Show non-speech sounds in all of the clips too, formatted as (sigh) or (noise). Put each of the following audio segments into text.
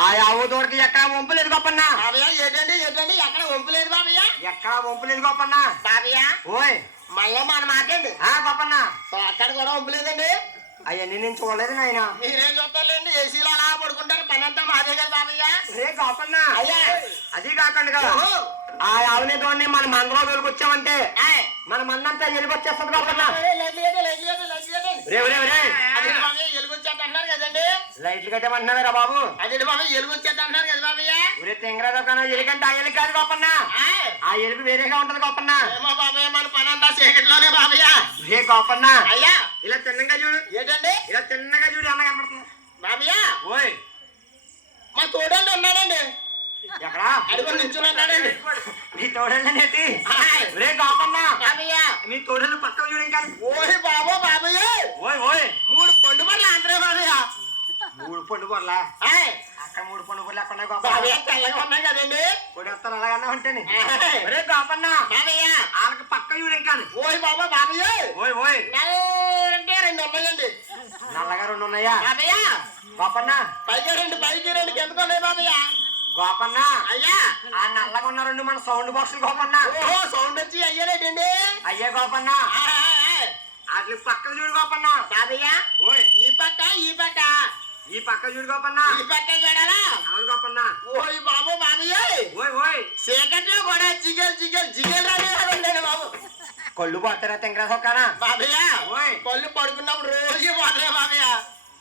ఆ ఆవు దూడకి ఎక్కడ వంపు లేదు గొప్పన్న? బాబయ్య ఏంటండి ఏంటండి? ఎక్కడ వంపు లేదు బాబయ్య? ఎక్కడ వంపు లేదు గొప్పన్న? బాబయ్య ఓయ్. మళ్ళీ మన మాటండి ఆ గొప్పన్న. అక్కడ కూడా వంపు లేదండి. అవన్నీ నేను చూడలేదు నాయన. మీరేం చూస్తారులేండి? ఏసీలో అలా పడుకుంటారు. పని అంతా మాదే కదా బాబయ్య. రే గొప్పన్న. అయ్యా. అది కాకండి కదా. ఆ ఆవుని దూడని మన మందలో ఆయ్. మన మందంతా ఎలుగొచ్చేస్తుంది. రే రే రే. లైట్లు కట్టేమంటున్నారా బాబు. అదేంటి బాబయ్య ఎలుగొచ్చేది అన్నారు కదా బాబయ్య ఆ గొప్పన్న. ఆ? ఎలుగు వేరేగా ఉంటది గొప్పన్న ఏమో బాబయ్య మన పని అంతా చీకట్లోనే బాబయ్య రే గొప్పన్న అయ్యా ఇలా తిన్నగా చూడు. ఏంటండి? ఇలా తిన్నగా చూడు అన్న కనపడుతుంది. బాబయ్య ఓయ్. మా తోడండి ఉన్నాడండి. ఎక్కడా? అడుగు. రే నీ తోడలు పక్కన చూడు ఇంకా. ఓయ్ బాబో బాబయ్య. ఓయ్ ఓయ్. మూడు పండు పట్ల ఆంధ్రే బాబయ్య. మూడు పండు ఆయ్. అక్కడ మూడు పండు తెల్లగా ఉన్నాయి కదండి. కొడేస్తాను అలాగన్నా ఉంటేని. రే బాబయ్య. వాళ్ళకి పక్క చూడు ఇంకా. ఓయ్ బాబా బాబయ్య. ఓయ్ ఓయ్. నల్లంటే రెండు ఉన్నాయండి. నల్లగా రెండు ఉన్నాయా? బాబయ్య. గోపన్న పైకి రెండు పైకి రెండు. కిందకు ఉన్నాయి బాబయ్య? గోపన్న. అయ్యా. ఆ నల్లగా రెండు మన సౌండ్ బాక్సులు గోపన్న. ఓహో సౌండ్ వచ్చి అయ్యారేటండి అయ్యే గోపన్న. వాటి పక్క చూడు గోపన్న. బాబయ్య. ఓయ్. ఈ పక్క ఈ పక్క. ఈ పక్క చూడు గోపన్న. ఈ పక్క చూడాలా? అవును గోపన్న. ఓయ్ బాబు బాబయ్య. ఓయ్ ఓయ్. చీకట్లో కూడా జిగేల్ జిగేల్ జిగేల్ రాలేదండి బాబు. కళ్ళు పోతారా తెంగరాజు ఒక్కనా బాబయ్య ఓయ్. పళ్ళు పడుకున్నప్పుడు రోజు పోతాయి బాబయ్య.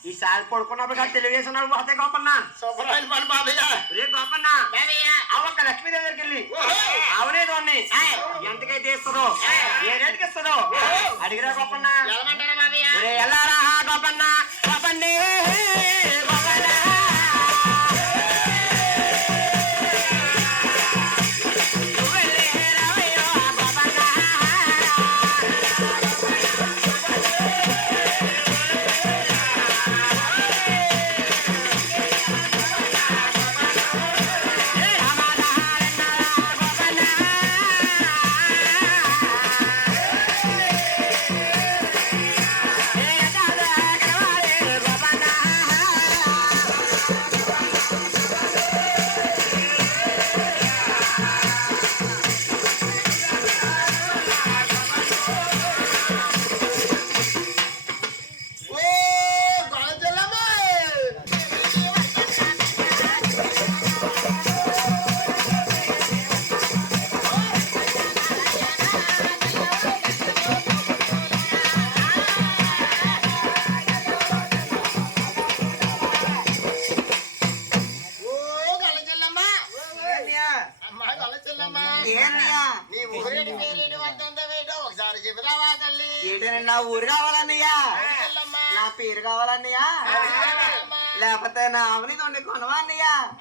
ఈసారి పడుకున్నప్పుడు కాదు తెలుగుదేశం వాళ్ళు పోతే గోపన్న. శుభ్రమైన పని బాబయ్య. రే గోపన్న. ఆ ఒక్క లక్ష్మీ దగ్గరికి వెళ్ళి. అన్ని ఆయ్. ఎంతకైతే ఇస్తుందో ఏ. రేటుకి ఇస్తుందో అడిగిరా గోపన్న. బాబయ్య? ఒరే ఎల్లారా గోపన్న? గోపన్నే.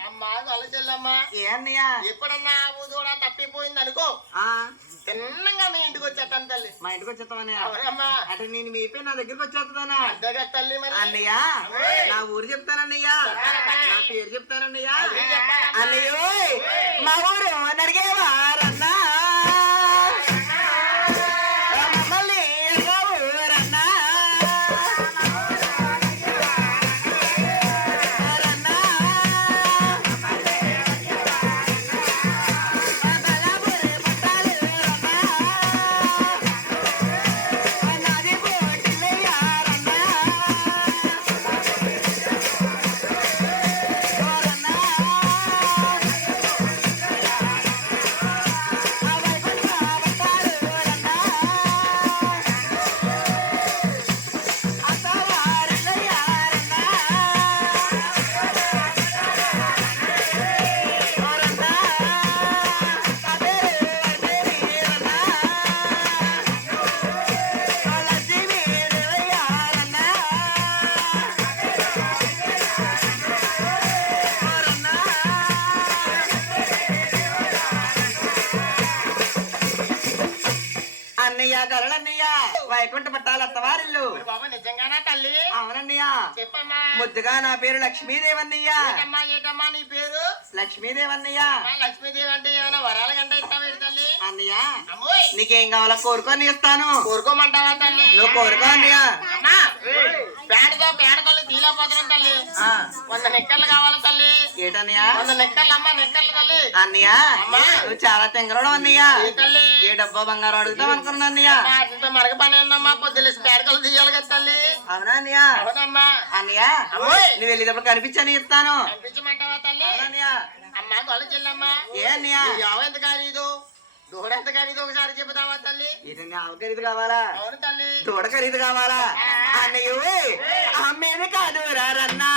అమ్మా గొడవలమ్మ ఏ అన్నయ్యా? ఎప్పుడన్నా ఆవు కూడా తప్పిపోయింది అనుకో. ఆ, తిన్నంగా మీ ఇంటికి వచ్చేస్తాను తల్లి. మా ఇంటికి అవునమ్మా అంటే నేను మీపై నా దగ్గరికి వచ్చేస్తానా? అంతేగా తల్లి మరి. అన్నయ్య నా ఊరు చెప్తానన్నయ్యా. నా పేరు చెప్తానన్నయ్యా. అన్నయ్య మా ఊరు అని అడిగేవారన్నా చెప్పమ్మా. ముద్దుగా నా పేరు లక్ష్మీదేవన్నయ్య. ఏటమ్మా ఏటమ్మా నీ పేరు? లక్ష్మీదేవన్నయ్య. లక్ష్మీదేవి అంటే ఏమైనా వరాల గంట ఇస్తావేటి తల్లి? అన్నయ్య నీకేం కావాలో కోరుకొని ఇస్తాను. కోరుకోమంటావా తల్లి? నువ్వు కోరుకో అన్నయ్య. పేడతో తల్లి. వంద నిక్కర్లు కావాలి తల్లి. ఏటన్నయ్య? వంద నెక్కలమ్మ నెక్కలు తల్లి. అన్నయ్య? అమ్మా. నువ్వు చాలా తింగరడం అన్నయ్య. ఏ తల్లి? ఏ డబ్బా బంగారం అడుగుతాం అనుకున్నా అన్నయ్య. మరగ పని ఏందమ్మా? పొద్దున్న పేడకలు తీయాలి కదా తల్లి. అవునా అన్నయ్య? అవునమ్మా. అన్నయ్య. నువ్వు వెళ్ళేటప్పుడు కనిపించని ఇస్తాను కనిపించమంటావా తల్లి? అన్నయ్య? అమ్మా గొల్ల చెల్లమ్మా. ఏ అన్నయ్య? ఎంత ఖరీదు దూడ ఎంత ఖరీదు ఒకసారి చెబుతావా తల్లి? ఇదండి ఆవు ఖరీదు కావాలా? అవును తల్లి. దూడ ఖరీదు కావాలా? అన్నయ్య అమ్మేది కాదు రన్నా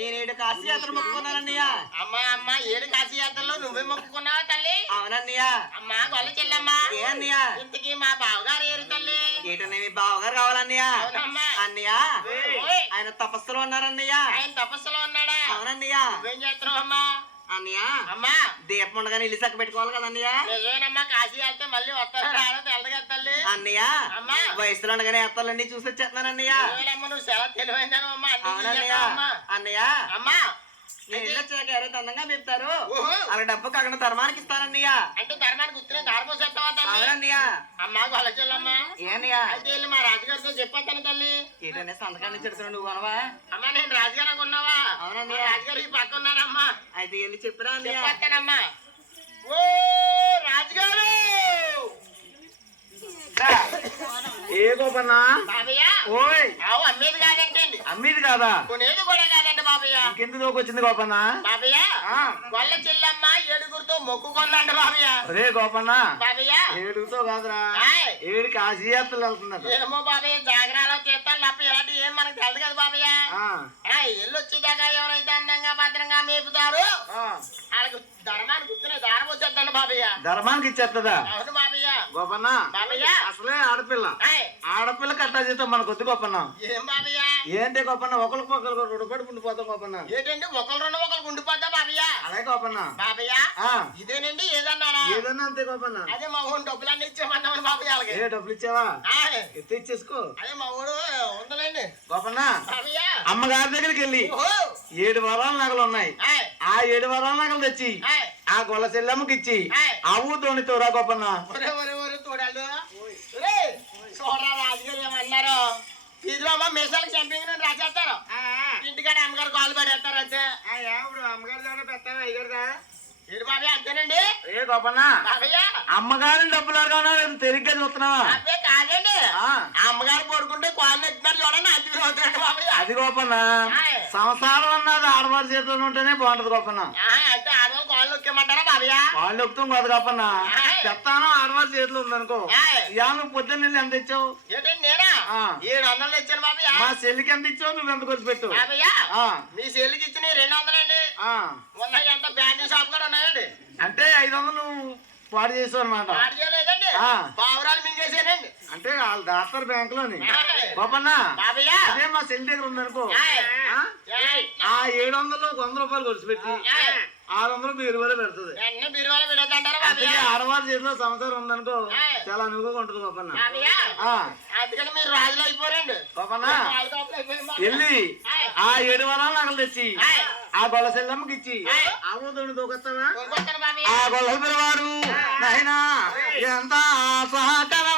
నేను ఏడు కాశీ యాత్ర మొక్కుకున్నానన్నయ్య. అమ్మా అమ్మా ఏడు కాశీ యాత్రలో నువ్వే మొక్కుకున్నావా తల్లి? అవునన్నయ్య. అమ్మా గొల్ల చెల్లమ్మా. అన్నయ్య ఇంతకీ మా బావగారు ఏరు తల్లి? ఏటన్నయ్య మీ బావగారు కావాలన్నయ్య? అన్నయ్య ఆయన తపస్సులో ఉన్నారన్నయ్య. ఆయన తపస్సులో ఉన్నాడా? అవునన్నయ్య. నువ్వేం చేస్తున్నావు అమ్మా అన్నయ్య? అమ్మా. దీపం ఉండగానే ఇల్లు చక్క పెట్టుకోవాలి కదన్నయ్య నిజమేనమ్మా కాశీ వెళ్తే మళ్ళీ వస్తారో తెల్లగా తల్లి. అన్నయ్య అమ్మా. వయసులో ఉండగానే ఎత్తాలన్నీ చూసి వచ్చేస్తున్నానన్నయ్య నిజమేనమ్మా నువ్వు చాలా తెలివైందాను అమ్మా. అన్నయ్య. అమ్మా. వచ్చాక ఎవరైతే అందంగా ఓహో. అలా డబ్బు కాకుండా ధర్మానికి ఇస్తానన్నయ్య అంటే ధర్మానికి ఉత్తరం అవునన్నయ్య అమ్మా గొల్ల చెల్లమ్మా. ఏ అన్నయ్య అయితే వెళ్ళి మా రాజుగారితో చెప్పొద్దాను తల్లి? ఏంటనే సంతకాన్ని చెడుతున్నావు నువ్వు అనవా? అమ్మా నేను రాజుగారు ఉన్నావా అవునన్నయ్య రాజుగారు ఈ పక్క ఉన్నారమ్మా. అయితే వెళ్ళి చెప్పిరా అన్నయ్య చెప్పొస్తానమ్మా ఓ రాజుగారు! ఏ గోపన్న? బాబయ్య. ఓయ్. అమ్మేది కాదంటండి. అమ్మీది కాదా? కొనేది కూడా కాదండి బాబయ్య. ఇంకెందుకు వచ్చింది గోపన్న? బాబయ్య. గొల్ల చెల్లమ్మ ఏడుగురితో మొక్కుకొందండి బాబయ్య. రే గోపన్న. బాబయ్య. ఏడుతో కాదురా. ఆయ్. ఏడు కాశీ యాత్రలు వెళ్తుందట. ఏమో బాబయ్య జాగ్రాలో చేస్తాను తప్ప ఇలాంటి ఏం మనకు తెలియదు కదా బాబయ్య. ఎల్లు వచ్చేదాకా ఎవరైతే అందంగా భద్రంగా మేపుతారు. వాళ్ళకి ధర్మాన్ని గుర్తునే దారం వచ్చేద్దండి బాబయ్య. ధర్మానికి ఇచ్చేస్తుందా? అవును బాబయ్య. గోపన్న బాబయ్య. అసలే ఆడపిల్ల. ఆడపిల్ల కట్టా చేస్తాం మనకు వద్దు గోపన్న. ఏం బాబయ్య? ఏంటి గోపన్న ఒకరికి ఒకరికి రుణపడి ఉండిపోతాం గోపన్న. ఏంటండి? ఒకరు రెండు ఒకరు ఉండిపోతా బాబయ్య? అలాగే గోపన్న. బాబయ్య ఇదేనండి? ఏదన్నారా ఏదన్నా అంతే గోపన్న. అదే మా ఊరు డబ్బులన్నీ ఇచ్చేమన్నామని బాబయ్య వాళ్ళకి. ఏ డబ్బులు ఇచ్చావా. ఎత్తి ఇచ్చేసుకో. అదే మా ఊరు ఉందలేండి గోపన్న బాబయ్య. అమ్మగారి దగ్గరికి వెళ్ళి ఏడు వారాల నగలు ఉన్నాయి. ఆ ఏడు వారాల నగలు తెచ్చి. ఆ గొల్ల చెల్లెమ్మకి ఇచ్చి ఆయ్. అవు తోనితోరా గోపన్న ఒరే ఒరే ఒరే తోడాలు ఒరే చూడరా రాజుగారు ఏమన్నారు? ఇదిలో అమ్మ మీసాలకు చంపింగ్ రాసేస్తారు ఇంటికాడ అమ్మగారు కాలు పడేస్తారు అంతే. ఇప్పుడు అమ్మగారి దగ్గర పెట్టాను అయ్యారుగా ఏడు బాబయ్య అంతేనండి. ఏ గోపన్న బాబయ్య. అమ్మగారిని డబ్బులు అడగనా తెలిగ్గా చూస్తున్నావా ఆ, అమ్మగారు పడుకుంటే కాళ్ళు ఎత్తున్నారు చూడండి అది బాబయ్య అది గోపన్న ఆయ్. సంసారం అన్నది ఆడవారి చేతిలో ఉంటేనే బాగుంటది ఆ, అంటే ఆడవాళ్ళు కాళ్ళు నొక్కేమంటారా బాబయ్య? కాదు గోపన్న ఆయ్. చెప్తాను ఆడవారి చేతిలో ఉందనుకో. ఇవాళ నువ్వు పొద్దున్న వెళ్ళి ఎంత ఇచ్చావు? ఏంటండి నేనా. ఏడు వందలు ఇచ్చాను బాబయ్య. మా చెల్లికి ఎంత ఇచ్చావు? నువ్వు ఎంత ఖర్చు పెట్టు బాబయ్య మీ సెల్లుకి ఇచ్చిన రెండు వందలండి. ఆ. ఉన్నాయి అంత బ్యాండ్ షాప్ కూడా ఉన్నాయండి. అంటే ఐదు వందలు నువ్వు పాడు చేసావు అనమాట. పావురాలు మింగేసానండి అంటే వాళ్ళు దాస్తారు. గోపన్న బాబయ్య అదే మా చెల్లి దగ్గర ఉందనుకో. ఆ? ఏడు వందలు వంద రూపాయలు ఖర్చు పెట్టి. ఆరు వందలు మీరు వేలు పెడుతుంది వెంటనే బీరువాలో పెడతాంటారా అందుకే బాబయ్య ఆడవారి చేతిలో సంసారం ఉందనుకో. చాలా అనువుగా ఉంటుంది ఆ, అందుకని మీరు రాజులు అయిపోరండి. వెళ్ళి ఆ. ఏడు వరాలు నగలు తెచ్చి. ఆ. గొల్ల సెల్లమ్మకి ఇచ్చి దూకొస్తావా కొనుక్కొస్తాను బాబయ్య. ఆ గొల్ల పిల్లవాడు నాయనా ఎంత సహకరవాడో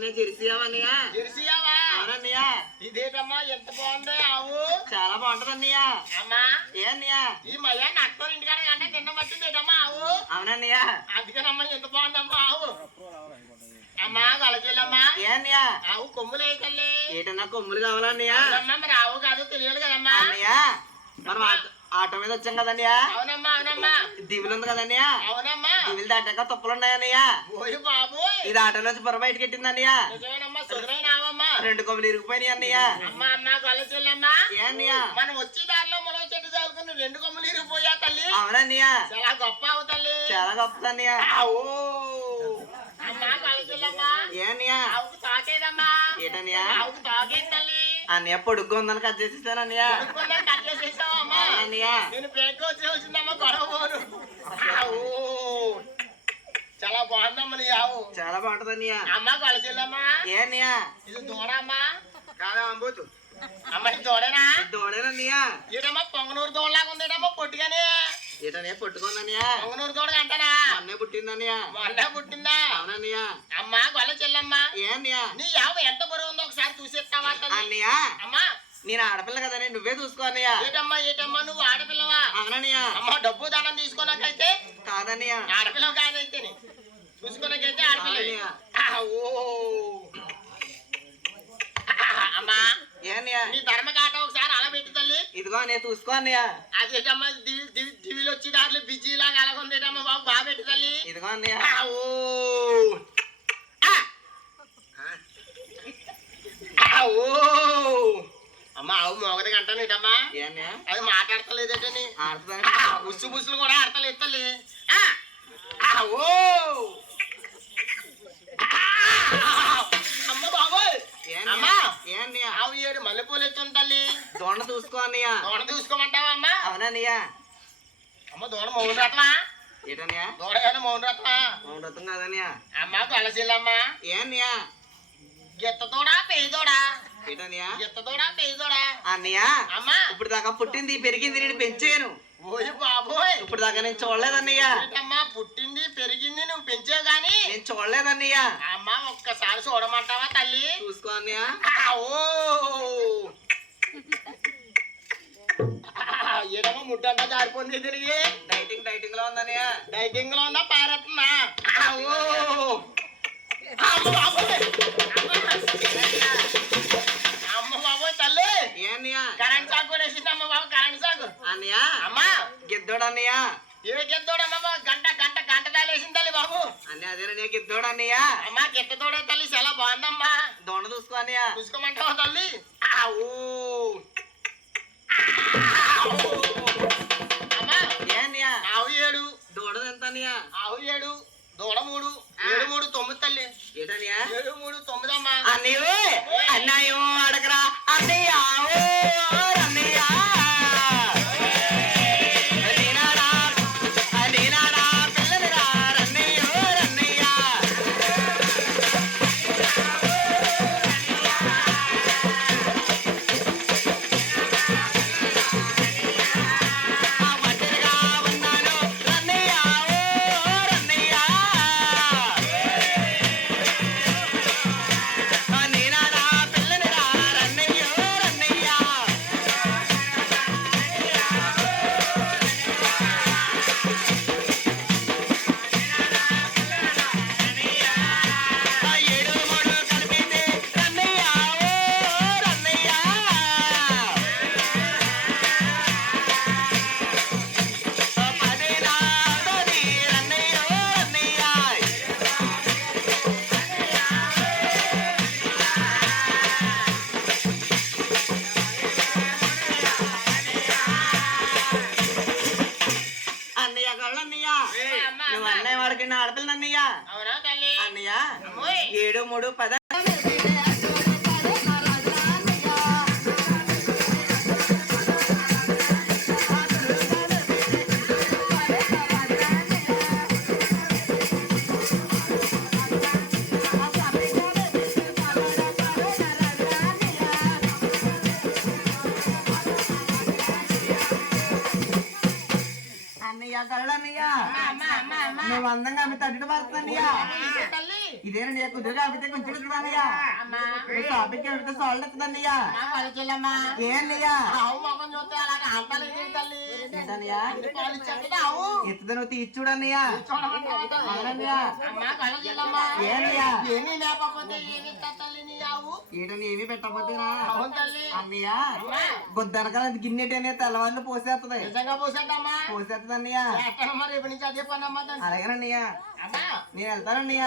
ఒంగోలో కదనే జెర్సీ ఆవన్నయ్య తెలిసియావా అవునన్నయ్య. ఇదేటమ్మా ఎంత బాగుంది ఆవు? చాలా బాగుంటది అన్నయ్య అమ్మా. ఏ అన్నయ్య ఈ మయ్య నట్టో ఇంటికాడ గంట తిండం పట్టిందేటమ్మా ఆవు? అవునన్నయ్య. అందుకనమ్మా ఎంత బాగుందమ్మా ఆవు? అమ్మా కలచెల్లమ్మా ఏ అన్నయ్య ఆవు కొమ్ములు ఏ తల్లి. ఏటన్నా కొమ్ములు కావాలన్నయ్య? మరి ఆవు కాదు తెలియాలి కదమ్మా. అన్నయ్య మనం ఆటో- ఆటో మీద వచ్చాం కదన్నయ్య అవునమ్మా అవునమ్మా. దివులు ఉంది కదన్నయ్య అవునమ్మా. దివులు దాటాక తుప్పలు ఉన్నాయన్నయ్య. ఓయ్ బాబు ఇది ఆటోలోంచి పొర బయటకి ఎట్టిందన్నయ్య? రెండు కొమ్ములు ఇరిగిపోయినాయి అన్నయ్య. అమ్మా అమ్మా కలచెల్లమ్మా ఏ అన్నయ్య? మనం వచ్చే దారిలో చెట్టు చదువుకుని రెండు కొమ్ములు ఇరిగిపోయా తల్లి? అవునన్నయ్య. చాలా గొప్ప తల్లి. చాలా గొప్పదన్నయ్య. అమ్మా ఏ అన్నయ్య? ఆవుకు తాకేదమ్మా. ఏటన్నయ్య? ఆవుకు తాకేది తల్లి. అన్నయ్య పొడుగ్గా ఉందని కట్ చేసేసాను అన్నయ్య నేను పేక వచ్చి వచ్చిందమ్మా గొడవ పోను. ఆవు. చాలా బాగుందమ్మా నీ ఆవు. చాలా బాగుంటది అన్నయ్య. అమ్మ కలచెల్లమ్మా ఏ అన్నయ్య? ఇది దూడమ్మా. కాదా అంబోతు? అమ్మ ఇది దూడేనా? దోడేనన్నయ్య ఈడమ్మా పొంగనూరు దూడలాగా ఉందేటమ్మా పొట్టిగానే. ఏటన్నయ్య పుట్టుకుందన్నయ్య పొంగనూరు దూడ అంటానా? అన్నయ్య. పుట్టిందన్నయ్య మొన్న పుట్టిందా? అవునన్నయ్య అమ్మా గొల్ల చెల్లమ్మా. ఏ అన్నయ్య? నీ ఆవు ఎంత బరువు ఉందో ఒకసారి చూసేస్తావా? అన్నయ్య. అమ్మా నేను ఆడపిల్ల కదనే నువ్వే చూసుకో అన్నయ్య. ఏటమ్మా ఏటమ్మా నువ్వు ఆడపిల్లవా? అవునన్నయ్య. అమ్మ డబ్బు దానం తీసుకోనాకైతే? కాదన్నయ్య. ఆడపిల్ల కాదైతే చూసుకోనాకైతే ఆడపిల్ల. ఓ. అమ్మా నీ ధర్మకాట ఒకసారి అలా పెట్టు తల్లి. ఇదిగో నేను చూసుకో అన్నయ్య. అదేటమ్మా దివి దివి దివిలో వచ్చి దాంట్లో బిజీ లాగా అలాగుందేటమ్మా బాబు బాగా పెట్టు తల్లి. ఇదిగో అన్నయ్య. ఓ. ఓ. అమ్మా ఆవు మొగది ఏ అన్నయ్య అది మాట్లాడతలేదేటని ఉస్సు బుస్సులు కూడా ఆడతలేదు తల్లి. ఓ. అమ్మ బాబోయ్. అమ్మా ఆవు ఏడు మల్లెపూలు ఎత్తుంది తల్లి. దోణ చూసుకో అన్నయ్య. దూడ చూసుకోమంటావా అమ్మా? అవునన్నయ్య. అమ్మ దూడ మౌన రత్మా ఏటన్నయ్య? దూడ ఏమైనా మౌన రత్మా అవునతం కాదన్నయ్య. అమ్మ కలసిల్లమ్మా ఏ అన్నయ్య గిత్త తోడా పెయ్యి అన్నయ్య అమ్మా. ఇప్పుడు దాకా పుట్టింది పెరిగింది నేను పెంచాను బాబోయ్. ఇప్పుడు దాకా నేను చూడలేదన్నయ్య. ఏంటమ్మా పుట్టింది పెరిగింది నువ్వు పెంచావు గాని? నేను చూడలేదన్నయ్య. అమ్మా ఒక్కసారి చూడమంటావా తల్లి? చూసుకో అన్నయ్య. ఏడమ్మా ముడ్డంతా జారిపోయింది తిరిగి డైటింగ్ డైటింగ్లో ఉందన్నయ్య. డైటింగ్లో ఉందా పారేస్తుందా ఆ, ఓ (laughs) అమ్మ బాబోయ్ అమ్మ బాబోయ్ తల్లి ఏ అన్నయ్య కరెంట్ సాగు కూడా వేసింది అమ్మ బాబు కరెంట్ సాగు అన్నయ్య అమ్మా గిద్దోడు అన్నయ్య? గిద్దోడమ్మ బాబు? గంట గంట గంట వేసింది తల్లి బాబు. అన్నయ్య అదేనన్నయ్య గిద్దోడు అన్నయ్య. అమ్మా గిత్త తోడే తల్లి చాలా బాగుందమ్మా. దోణ చూసుకో అన్నయ్య. చూసుకోమంటావా తల్లి? ఆవు. అమ్మా ఏ అన్నయ్య? ఆవు ఏడు. దూడది ఎంత అన్నయ్య? ఆవు ఏడు. దూడ మూడు. ఏడు మూడు తొమ్మిది తల్లి. ఏటన్నయ్య ఏడు మూడు తొమ్మిది అమ్మా అన్నయ్య అన్నయ్య అడగరా. అన్నయ్య ఏడు మూడు పద నువ్వు తీసి చూడన్నయ్యా. చూడమంటావా తల్లి? అవునన్నయ్యా. అమ్మా కళ్ళ చెల్లమ్మా ఏ అన్నయ్యా? ఏమీ లేకపోతే ఏమి ఇస్తా తల్లి నీ ఆవు? ఏంటని ఏమీ పెట్టకపోతేనా? అన్నయ్య అమ్మా. గుద్దనకాల గిన్నెటి అనే తెల్లవాళ్ళు పోసేస్తుంది పోసేస్తుంది అన్నయ్య ఎక్కడమ్మా అమ్మా నేను వెళ్తానన్నయ్య.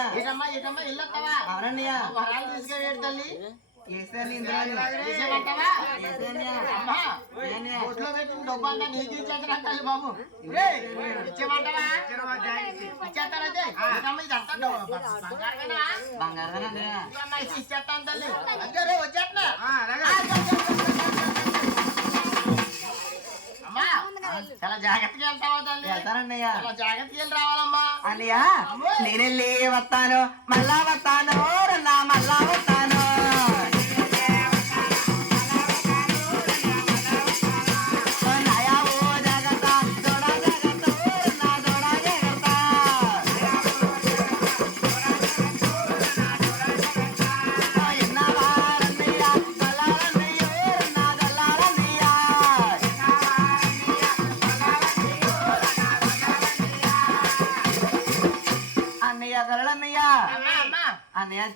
అవునన్నయ్య తీసుకెళ్ళి తల్లి. వేసానయ్య అమ్మా ఏనయ్య? బొట్లో పెట్టిన డబ్బు అంతా నీకు ఇచ్చేస్తారా తల్లి బాబు రేయ్, ఇచ్చేయమంటావా ఇచ్చేస్తారైతే ఏటమ్మా ఇదంతా డబ్బు బంగారమేనా బంగారమేనన్నయ్య ఇవన్నా ఇచ్చి ఇచ్చేస్తాను తల్లి అదే రే వచ్చేస్తున్నా అమ్మా చాలా జాగ్రత్తగా వెళ్తావా తల్లి? వెళ్తానన్నయ్య చాలా జాగ్రత్తగా వెళ్ళి రావాలమ్మా. అన్నయ్య నేనెళ్ళి వస్తాను మళ్ళా వస్తాను మళ్ళా వస్తాను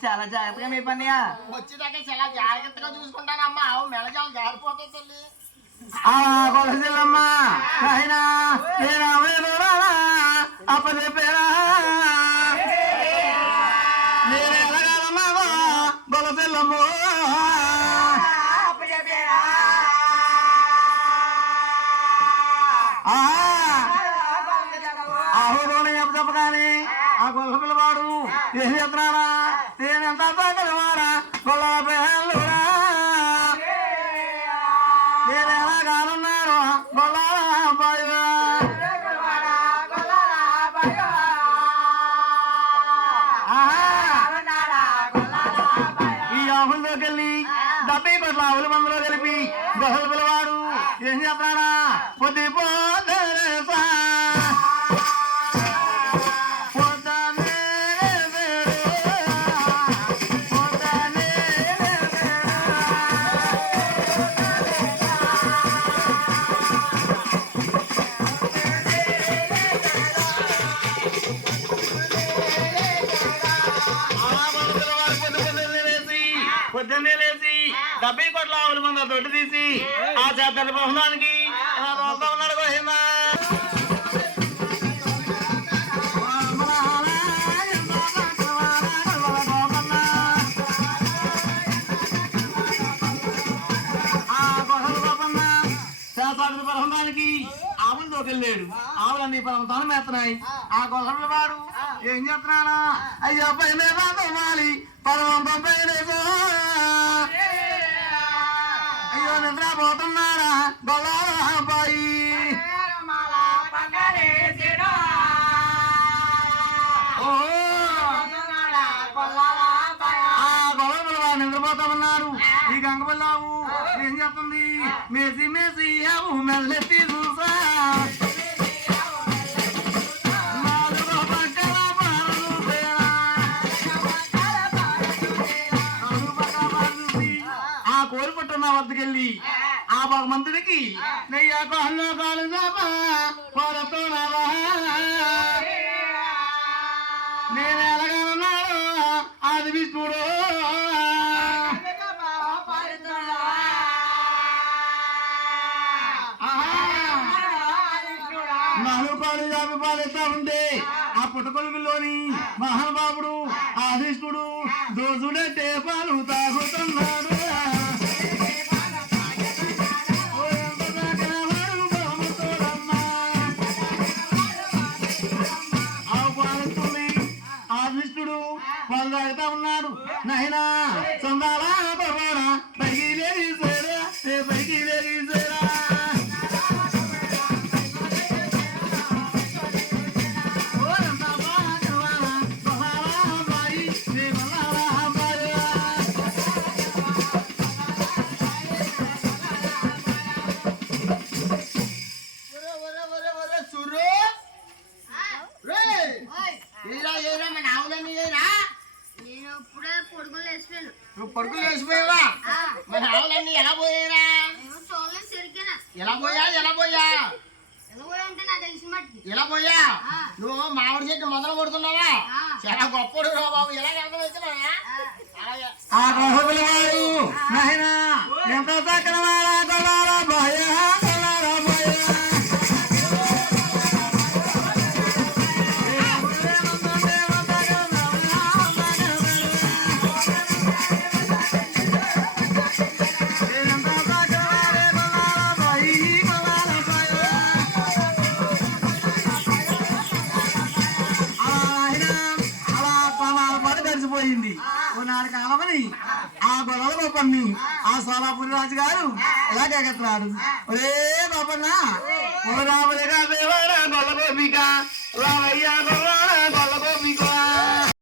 చాలా జాగ్రత్తగా మీ పన్నయ్య వచ్చేదాకా చాలా జాగ్రత్తగా చూసుకుంటానమ్మా. ఆవు మెలజాలు జారిపోతాయి తల్లి. ఆ కొలసిల్లమ్మ ఆయన అప్పచెప్పేరా దొడ్డు తీసి ఆ చేపల బహుమానికి ఉన్నాడు పోయిందా పరహందానికి ఆవులు తోకెళ్ళాడు ఆవులన్నీ పరమతాను మేస్తున్నాయి ఆ గొల్లల వాడు ఏం చేస్తున్నానా అయ్యో పైన పంపాలి పరమంతం పైన తేడా. నాలుగు పక్కల పాలు చూసి ఆ కోరి పట్టున్న వద్దకెళ్ళి. ఆ. భగవంతుడికి నెయ్య కాళ్ళు కాలు పొరతో నేను ఎలాగన్నాడు అది విష్ణుడు పాలిస్తా ఉంటే? ఆ పుట్టకొలుగులోని మహానుభావుడు ఆదిష్టుడు దోసుడంటే పాలు తాగుతున్నాడు કરવાળા કરવાળા ભય కొన్ని ఆ సోలాపురి రాజు గారు ఇలా ఎగత్తారు ఒరే బాబన్నా ఓ రామరే రామయ్య